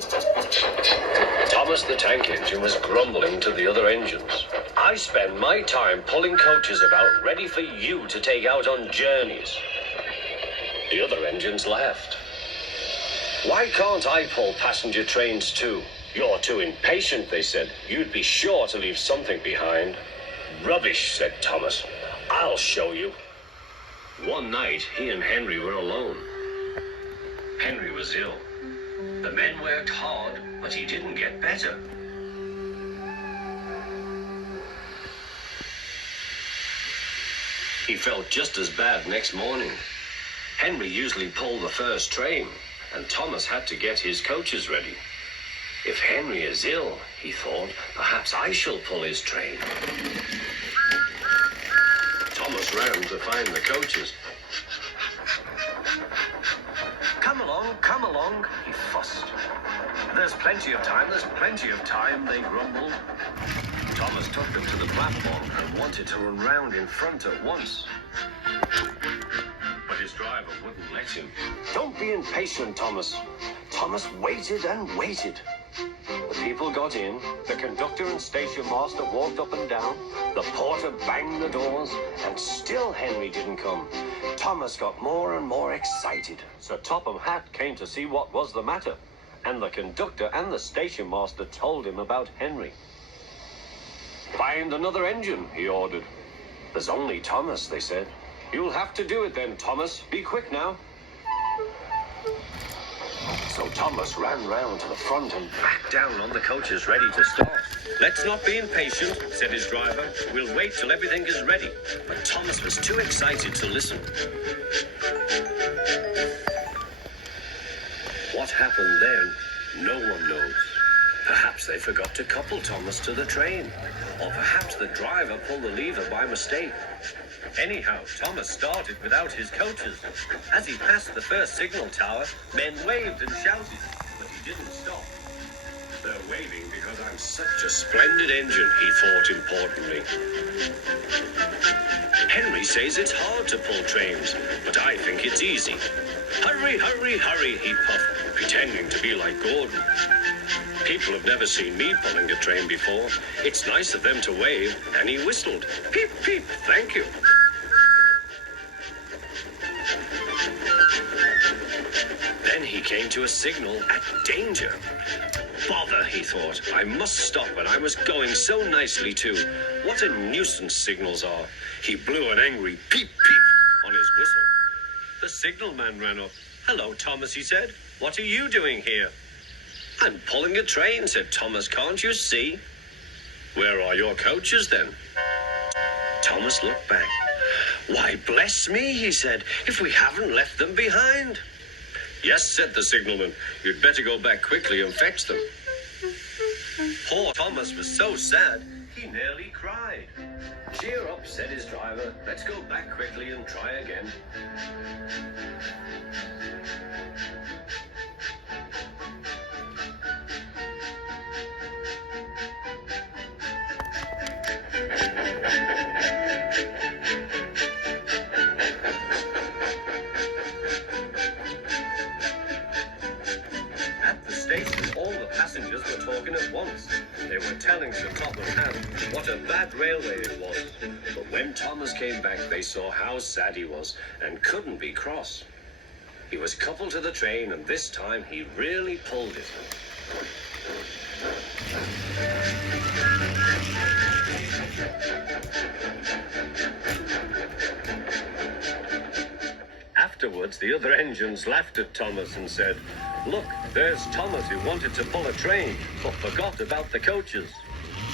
Thomas the Tank Engine was grumbling to the other engines. I spend my time pulling coaches about ready for you to take out on journeys. The other engines laughed. Why can't I pull passenger trains too? You're too impatient, they said. You'd be sure to leave something behind. Rubbish, said Thomas. I'll show you. One night, he and Henry were alone. Henry was ill. The men worked hard, but he didn't get better. He felt just as bad next morning. Henry usually pulled the first train, and Thomas had to get his coaches ready. If Henry is ill, he thought, perhaps I shall pull his train. Thomas ran to find the coaches. Come along, he fussed. There's plenty of time, they grumbled. Thomas took them to the platform and wanted to run round in front at once. But his driver wouldn't let him. Don't be impatient, Thomas. Thomas waited and waited. The people got in, the conductor and station master walked up and down, the porter banged the doors, and still Henry didn't come. Thomas got more and more excited. Sir Topham Hatt came to see what was the matter, and the conductor and the station master told him about Henry. Find another engine, he ordered. There's only Thomas, they said. You'll have to do it then, Thomas. Be quick now. So Thomas ran round to the front and backed down on the coaches ready to start. Let's not be impatient, said his driver. We'll wait till everything is ready. But Thomas was too excited to listen. What happened then, no one knows. Perhaps they forgot to couple Thomas to the train. Or perhaps the driver pulled the lever by mistake. Anyhow, Thomas started without his coaches. As he passed the first signal tower, men waved and shouted, but he didn't stop. They're waving because I'm such a splendid engine, he thought importantly. Henry says it's hard to pull trains, but I think it's easy. Hurry, hurry, hurry, he puffed, pretending to be like Gordon. People have never seen me pulling a train before. It's nice of them to wave, and he whistled. Peep, peep, thank you. Then he came to a signal at danger. Bother, he thought. I must stop, and I was going so nicely, too. What a nuisance signals are. He blew an angry peep, peep on his whistle. The signalman ran up. Hello, Thomas, he said. What are you doing here? I'm pulling a train, said Thomas. Can't you see? Where are your coaches, then? Thomas looked back. Why, bless me, he said, if we haven't left them behind. Yes, said the signalman. You'd better go back quickly and fetch them. Poor Thomas was so sad, he nearly cried. Cheer up, said his driver. Let's go back quickly and try again. All the passengers were talking at once. They were telling Sir Topham Hatt what a bad railway it was. But when Thomas came back, they saw how sad he was and couldn't be cross. He was coupled to the train, and this time he really pulled it. Afterwards, the other engines laughed at Thomas and said, Look, there's Thomas who wanted to pull a train, but forgot about the coaches.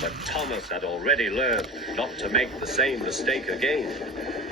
But Thomas had already learned not to make the same mistake again.